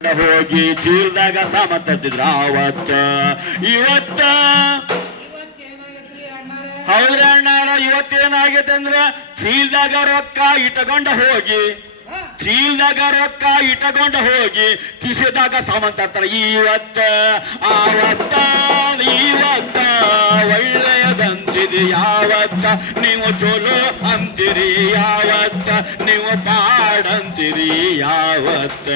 ಹೋಗಿ ಚೀಲ್ದಾಗ ಸಾಮಂತಿದ್ರ ಅವತ್ತ ಇವತ್ತ ಇವತ್ತೇನಾಗಿದೆ ಇವತ್ತೇನಾಗೈತೆ ಅಂದ್ರ ಚೀಲ್ದಾಗ ರೊಕ್ಕ ಇಟ್ಕೊಂಡ ಹೋಗಿ, ಚೀಲದಾಗ ರೊಕ್ಕ ಇಟ್ಕೊಂಡ ಹೋಗಿ ಕಿಸಿದಾಗ ಸಾಮಂತ ಇವತ್ತ, ಆವತ್ತ, ಇವತ್ತ ಒಳ್ಳೆಯದಂತಿದೆ ಯಾವತ್ತ, ನೀವು ಚಲೋ ಅಂತೀರಿ. ಯಾವತ್ತ ನೀವು ಪಾಡಂತೀರಿ ಯಾವತ್ತ?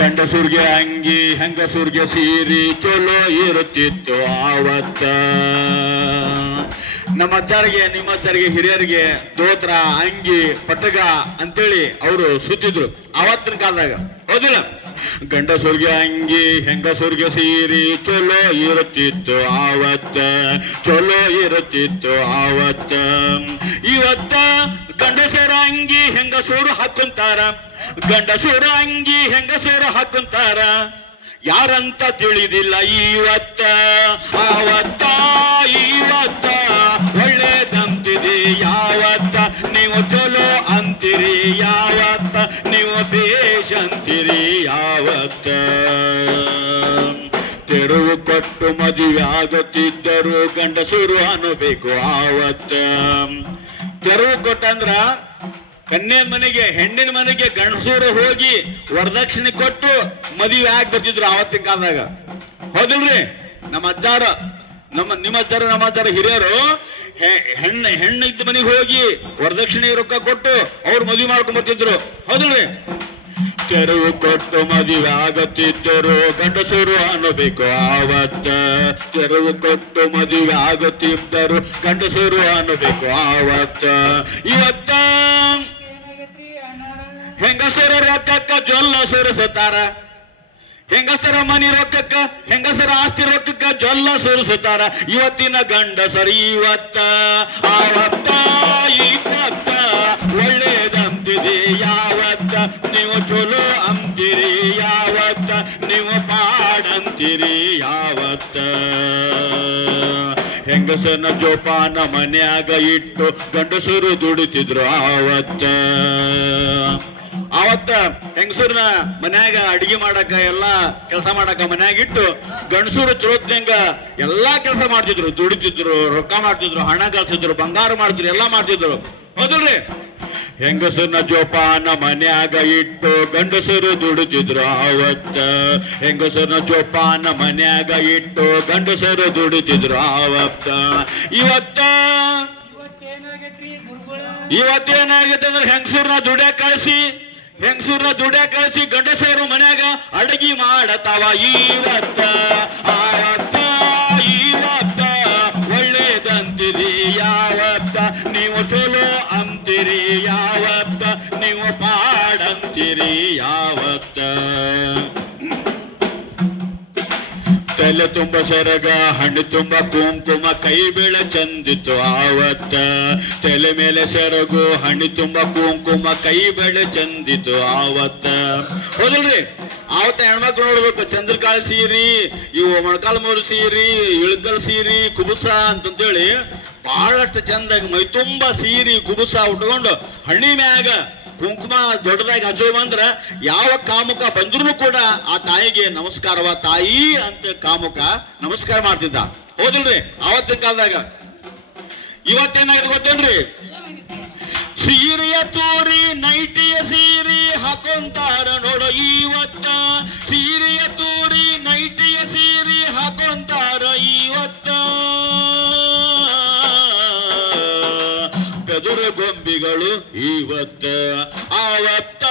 ಗಂಡಸೂರ್ಗೆ ಅಂಗಿ, ಹೆಂಗಸೂರ್ಗೆ ಸೀರಿ ಚಲೋ ಇರುತ್ತಿತ್ತು ಆವತ್ತ. ನಮ್ಮ ಅಜ್ಜಾರಿಗೆ, ನಿಮ್ಮ ಅಜ್ಜಾರಿಗೆ, ಹಿರಿಯರಿಗೆ ದೋತ್ರ, ಅಂಗಿ, ಪಟಗ ಅಂತೇಳಿ ಅವರು ಸುತ್ತಿದ್ರು ಆವತ್ತಿನ ಕಾಲದಾಗ. ಹೌದಿಲ್ಲ? ಗಂಡಸೂರ್ಗೆ ಅಂಗಿ ಹೆಂಗಸೂರ್ಗೆ ಸೀರಿ, ಚಲೋ ಇರುತ್ತಿತ್ತು ಆವತ್ತ, ಚಲೋ ಇರುತ್ತಿತ್ತು ಆವತ್ತ. ಇವತ್ತ ಗಂಡಸರ ಅಂಗಿ ಹೆಂಗಸೂರು ಹಾಕೊಂತಾರ? ಗಂಡಸೂರ ಅಂಗಿ ಹೆಂಗಸೂರು ಹಾಕುಂತಾರ? ಯಾರಂತ ತಿಳಿದಿಲ್ಲ ಇವತ್ತ, ಆವತ್ತ, ಇವತ್ತ. ಒಳ್ಳೇದಂತಿದೆ ಯಾವತ್ತ, ನೀವು ಚಲೋ ಅಂತೀರಿ ಯಾವತ್ತ ನೀವು ಬೇಷ್ ಅಂತೀರಿ ಯಾವತ್ತ? ತೆರವು ಕೊಟ್ಟು ಮದುವೆ ಆಗುತ್ತಿದ್ದರು ಗಂಡಸೂರು ಅನ್ನಬೇಕು ಆವತ್ತ. ತೆರವು ಕೊಟ್ಟಂದ್ರ ಕನ್ಯೆ ಮನೆಗೆ, ಹೆಣ್ಣಿನ ಮನೆಗೆ ಗಂಡಸೂರು ಹೋಗಿ ವರದಕ್ಷಿಣೆ ಕೊಟ್ಟು ಮದುವೆ ಆಗಿ ಬರ್ತಿದ್ರು ಆವತ್ತಿನ ಕಾಲದಾಗ. ಹೌದಿಲ್ರಿ? ನಮ್ಮ ಅಜ್ಜಾರ. ನಮ್ಮ ನಿಮ್ಮ ಅಜ್ಜಾರ ನಮ್ಮ ಅಜ್ಜಾರ ಹಿರಿಯರು ಹೆಣ್ಣು ಹೆಣ್ಣು ಇದ್ದ ಮನೆಗೆ ಹೋಗಿ ವರದಕ್ಷಿಣೆ ರೊಕ್ಕ ಕೊಟ್ಟು ಅವ್ರು ಮದುವೆ ಮಾಡ್ಕೊಂಡ್ ಬರ್ತಿದ್ರು. ಹೌದಲ್ರಿ ತೆರವು ಕೊಟ್ಟು ಮದುವೆ ಆಗುತ್ತಿದ್ದರು. ಗಂಡಸರು ಅನ್ನಬೇಕು ಆವತ್ತ. ತೆರವು ಕೊಟ್ಟು ಮದುವೆ ಆಗುತ್ತಿದ್ದರು. ಗಂಡಸರು ಅನ್ನಬೇಕು ಆವತ್ತ. ಇವತ್ತ ಹೆಂಗಸರ ರೊಕ್ಕಕ್ಕ ಜೊಲ್ಲ ಸುರಿಸುತ್ತಾರ? ಹೆಂಗಸರ ಮನಿ ರೊಕ್ಕಕ್ಕ ಹೆಂಗಸರ ಆಸ್ತಿ ರೊಕ್ಕಕ್ಕ ಜೊಲ್ಲ ಸುರಿಸುತ್ತಾರ. ಇವತ್ತಿನ ಗಂಡಸರು ಇವತ್ತ ಆವತ್ತ ಇವತ್ತ ಒಳ್ಳೇದಂತಿದೆ ಯಾವತ್ತ? ನೀವು ಚಲೋ ಅಂತೀರಿ ಯಾವತ್ತ? ನೀವು ಪಾಡಂತೀರಿ ಯಾವತ್ತ? ಹೆಂಗಸನ ಜೋಪಾನ ಮನ್ಯಾಗ ಇಟ್ಟು ಗಂಡಸರು ದುಡಿತಿದ್ರು ಆವತ್ತ. ಆವತ್ತ ಹೆಂಗಸೂರ್ನ ಮನ್ಯಾಗ ಅಡಿಗೆ ಮಾಡಕ ಎಲ್ಲಾ ಕೆಲಸ ಮಾಡಕ ಮನ್ಯಾಗ ಇಟ್ಟು ಗಂಡಸೂರು ಚಲೋತ್ನಂಗ ಎಲ್ಲಾ ಕೆಲಸ ಮಾಡ್ತಿದ್ರು. ದುಡಿತಿದ್ರು ರೊಕ್ಕ ಮಾಡ್ತಿದ್ರು ಹಣ ಗಳಿಸಿದ್ರು ಬಂಗಾರ ಮಾಡ್ತಿದ್ರು ಎಲ್ಲಾ ಮಾಡ್ತಿದ್ರು. ಹೌದಲ್ರಿ? ಹೆಂಗಸರನ್ನ ಜೋಪಾನ ಮನ್ಯಾಗ ಇಟ್ಟು ಗಂಡಸರು ದುಡಿತಿದ್ರು ಆವತ್ತ. ಹೆಂಗಸರನ್ನ ಜೋಪಾನ ಮನ್ಯಾಗ ಇಟ್ಟು ಗಂಡಸರು ದುಡಿತಿದ್ರು ಆವತ್ತ. ಇವತ್ತ? ಇವತ್ತೇನಾಗೈತೆ ಅಂದ್ರೆ ಹೆಂಗಸೂರ್ನ ದುಡ್ಯಾಕ ಕಳಿಸಿ? ಹೆಂಗಸೂರ್ನ ದುಡ್ಯಾ ಕಳಿಸಿ ಗಂಡಸರು ಮನ್ಯಾಗ ಅಡಗಿ ಮಾಡತಾವ ಇವತ್ತ ಆವತ್ತ ಇವತ್ತ ಒಳ್ಳೇದಂತೀರಿ ಯಾವತ್ತ ನೀವು ಚಲೋ ಅಂತೀರಿ ಯಾವತ್ತ ನೀವು ಪಾಡಂತೀರಿ ಯಾವತ್ತ ತಲೆ ತುಂಬ ಸೆರಗ, ಹಣ್ಣು ತುಂಬ ಕುಂಕುಮ ಕೈ ಬೀಳ ಚಂದಿತ್ತು ಆವತ್ತ. ತಲೆ ಮೇಲೆ ಸೆರಗು, ಹಣ್ಣು ತುಂಬ ಕುಂಕುಮ ಕೈ ಬೆಳೆ ಚಂದಿತ್ತು ಆವತ್ತ. ಹೌದಲ್ರಿ? ಆವತ್ತ ಹೆಣ್ಮಕ್ಳು ನೋಡ್ಬೇಕು, ಚಂದ್ರಕಾಲ ಸೀರಿ, ಇವು ಮೊಣಕಾಲ ಮೂರು ಸೀರಿ, ಇಳ್ಕಲ್ ಸೀರಿ, ಕುಬುಸ ಅಂತಂತೇಳಿ ಬಹಳಷ್ಟು ಚಂದಾಗಿ ಮೈ ತುಂಬ ಸೀರಿ, ಕುಬುಸ ಉಟ್ಕೊಂಡು ಹಣ್ಣಿ ಮ್ಯಾಗ ಕುಂಕುಮ ದೊಡ್ಡದಾಗಿ ಅಜೋಯ್ ಅಂದ್ರೆ ಯಾವ ಕಾಮುಕ ಬಂದ್ರೂ ಕೂಡ ಆ ತಾಯಿಗೆ ನಮಸ್ಕಾರವ ತಾಯಿ ಅಂತ ಕಾಮುಕ ನಮಸ್ಕಾರ ಮಾಡ್ತಿದ್ದ. ಹೌದಿಲ್ರಿ? ಅವತ್ತಿನ ಕಾಲದಾಗ. ಇವತ್ತೇನಾಗಿದೆ ಗೊತ್ತೇನ್ರಿ? ಸೀರೆಯ ತೋರಿ, ನೈಟಿಯ ಸೀರೆ ಹಾಕೊಂತಾರ ನೋಡು ಇವತ್ತ. ಸೀರೆಯ ತೋರಿ, ನೈಟಿಯ ಸೀರೆ ಹಾಕೊಂತಾರ ಇವತ್ತ. ಬೆದುರು ಗೊಂಬಿಗಳು ಇವತ್ತ. ಆವತ್ತ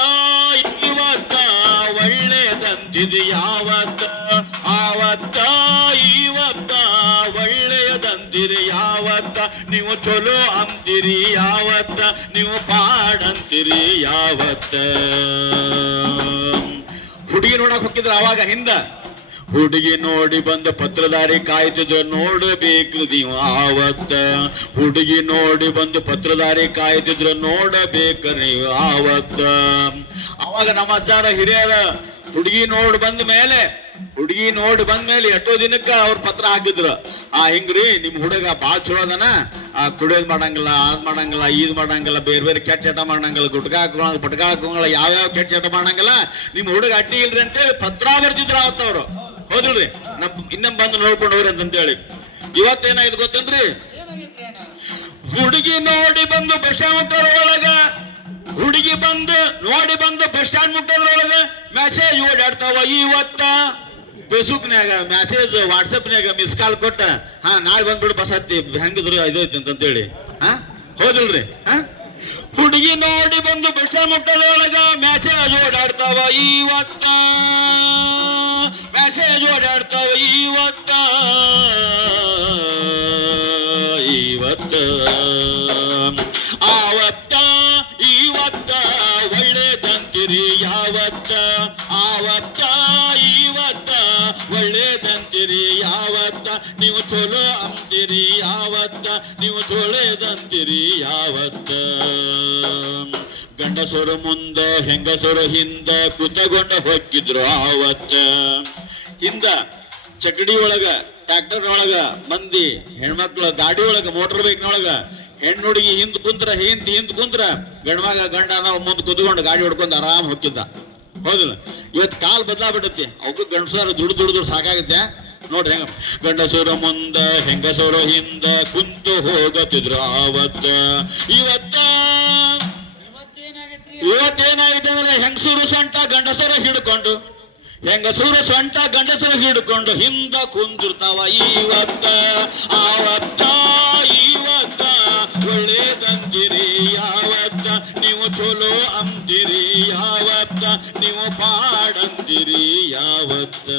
ಇವತ್ತ ಒಳ್ಳೆಯದಂತಿದೆ ಯಾವತ್ತ? ಆವತ್ತ, ಇವತ್ತ ಒಳ್ಳೆಯದಂತಿರಿ ಯಾವತ್ತ? ನೀವು ಚಲೋ ಅಂತೀರಿ ಯಾವತ್ತ? ನೀವು ಪಾಡಂತೀರಿ ಯಾವತ್ತ? ಹುಡುಗಿ ನೋಡಕ್ ಹೋಗಿದ್ರ ಅವಾಗ ಹಿಂದ? ಹುಡುಗಿ ನೋಡಿ ಬಂದು ಪತ್ರದಾರಿ ಕಾಯ್ತಿದ್ರು ನೋಡಬೇಕು ನೀವು ಆವತ್ತ. ಹುಡುಗಿ ನೋಡಿ ಬಂದು ಪತ್ರದಾರಿ ಕಾಯ್ತಿದ್ರು ನೋಡಬೇಕು ನೀವು ಆವತ್ತ. ಅವಾಗ ನಮ್ಮ ಆಚಾರ ಹಿರಿಯರ ಹುಡುಗಿ ನೋಡಿ ಬಂದ ಮೇಲೆ, ಹುಡುಗಿ ನೋಡಿ ಬಂದ ಮೇಲೆ ಎಷ್ಟೋ ದಿನಕ್ಕೆ ಅವ್ರ ಪತ್ರ ಹಾಕಿದ್ರು. ಆ, ಹಿಂಗ್ರಿ ನಿಮ್ಮ ಹುಡುಗ ಭಾಳ ಚಲೋ ಅದನ. ಆ, ಕುಡಿಯೋದು ಮಾಡಂಗಿಲ್ಲ ಅದು ಮಾಡಂಗಿಲ್ಲ, ಈದ್ ಮಾಡಂಗಿಲ್ಲ, ಬೇರೆ ಬೇರೆ ಕೆಟ್ಟ ಚಟ ಮಾಡಂಗಿಲ್ಲ, ಗುಟ್ಕ ಹಾಕೋಂಗಿಲ್ಲ ಪಟ್ಕ ಹಾಕೋಂಗಿಲ್ಲ ಯಾವ್ಯಾವ ಕೆಟ್ಟ ಚಟ ಮಾಡಂಗಿಲ್ಲ. ನಿಮ್ಮ ಹುಡುಗ ಅಡ್ಡಿ ಇಲ್ರಿ ಅಂತೇಳಿ ಪತ್ರ ಬರ್ತಿದ್ರು ಅವತ್ತವ್ರು ಹೌದಿಲ್ರಿ ನಮ್ ಇನ್ನೊಂದ್ ಬಂದು ನೋಡ್ಕೊಂಡು ಹೋಗ್ರಿ ಅಂತಂತೇಳಿ. ಇವತ್ತೇನಾಯ್ತು ಗೊತ್ತೇನ್ರಿ? ಹುಡುಗಿ ನೋಡಿ ಬಂದು ಬಸ್ ಸ್ಟ್ಯಾಂಡ್ ಮುಟ್ಟೋದ್ರೊಳಗ ಹುಡುಗಿ ಬಂದು ನೋಡಿ ಬಂದು ಬಸ್ ಸ್ಟ್ಯಾಂಡ್ ಮುಟ್ಟೋದ್ರೊಳಗ ಮೆಸೇಜ್ ಓಡಾಡ್ತಾವ. ಇವತ್ತ ಫೇಸ್ಬುಕ್ನ್ಯಾಗ ಮೆಸೇಜ್ ವಾಟ್ಸಪ್ನ್ಯಾಗ ಮಿಸ್ ಕಾಲ್ ಕೊಟ್ಟ. ಹಾ, ನಾಳೆ ಬಂದ್ಬಿಟ್ಟು ಬಸ್ ಹತ್ತಿ. ಹೆಂಗಿದ್ರು ಇದೈತಿ ಅಂತಂತೇಳಿ. ಹಾ ಹೌದಿಲ್ರಿ ಹಾ? ಹುಡುಗಿ ನೋಡಿ ಬಂದು ಬಸ್ ಸ್ಟ್ಯಾಂಡ್ ಮುಟ್ಟೋದ್ರೊಳಗ ಮೆಸೇಜ್ ಓಡಾಡ್ತಾವ. ಇವತ್ತ ಮೆಸೇಜ್ ಓಡಾಡ್ತಾವ ಇವತ್ತ ಇವತ್ತ. ಆವತ್ತ, ಇವತ್ತ, ಒಳ್ಳೇದಂತಿರಿ ಯಾವತ್ತ. ಆವತ್ತ, ಇವತ್ತ, ಒಳ್ಳೇದಂತಿರಿ ಯಾವತ್ತ. ನೀವು ಚೊಲೋ ಅಂತಿರಿ ಯಾವತ್ತ. ನೀವು ಚೊಳ್ಳೇದಂತಿರಿ ಯಾವತ್ತ. ಗಂಡಸರು ಮುಂದ, ಹೆಂಗಸರು ಹಿಂದ ಕುತಗೊಂಡ ಹೊಕ್ಕಿದ್ರು ಆವತ್ತ. ಹಿಂದ ಚಕಡಿ ಒಳಗ ಟ್ರಾಕ್ಟರ್ ಒಳಗ ಮಂದಿ ಹೆಣ್ಮಕ್ಳ ಗಾಡಿ ಒಳಗ, ಮೋಟರ್ ಬೈಕ್ನೊಳಗ ಹೆಣ್ಣು ಹುಡುಗಿ ಹಿಂದ್ ಕುಂತ್ರ ಹಿಂದ್ ಹಿಂದ್ ಕುಂತ್ರ ಗಂಡ್ಮಗ ಗಂಡ ನಾವು ಮುಂದ್ ಕುತ್ಕೊಂಡು ಗಾಡಿ ಹೊಡ್ಕೊಂಡು ಆರಾಮ್ ಹೊಕ್ಕಿದ್ದ. ಹೌದಿಲ್ಲ? ಇವತ್ತು ಕಾಲ್ ಬದಲಾಗ್ಬಿಟ್ಟೈತಿ. ಅವಕ್ಕೂ ಗಂಡಸರು ದುಡ್ಡು ದುಡ್ಡು ದುಡ್ಡು ಸಾಕಾಗುತ್ತೆ ನೋಡ್ರಿ ಹೆಂಗ ಗಂಡಸರು ಮುಂದ, ಹೆಂಗಸರು ಹಿಂದ ಕುಂತು ಹೋಗತಿದ್ರು ಆವತ್ತ. ಇವತ್ತ ಅಂದ್ರೆ ಹೆಂಗಸೂರು ಸೊಂಟ ಗಂಡಸರು ಹಿಡ್ಕೊಂಡು, ಹೆಂಗಸೂರು ಸೊಂಟ ಗಂಡಸರು ಹಿಡ್ಕೊಂಡು, ಹಿಂದ ಕುಂದಿರ್ತಾವ ಇವತ್ತ ಆವತ್ತ ಇವತ್ತ ಒಳ್ಳೇದಂತೀರಿ ಯಾವತ್ತ ನೀವು ಚಲೋ ಅಂತೀರಿ ಯಾವತ್ತ ನೀವು ಪಾಡಂತೀರಿ ಯಾವತ್ತ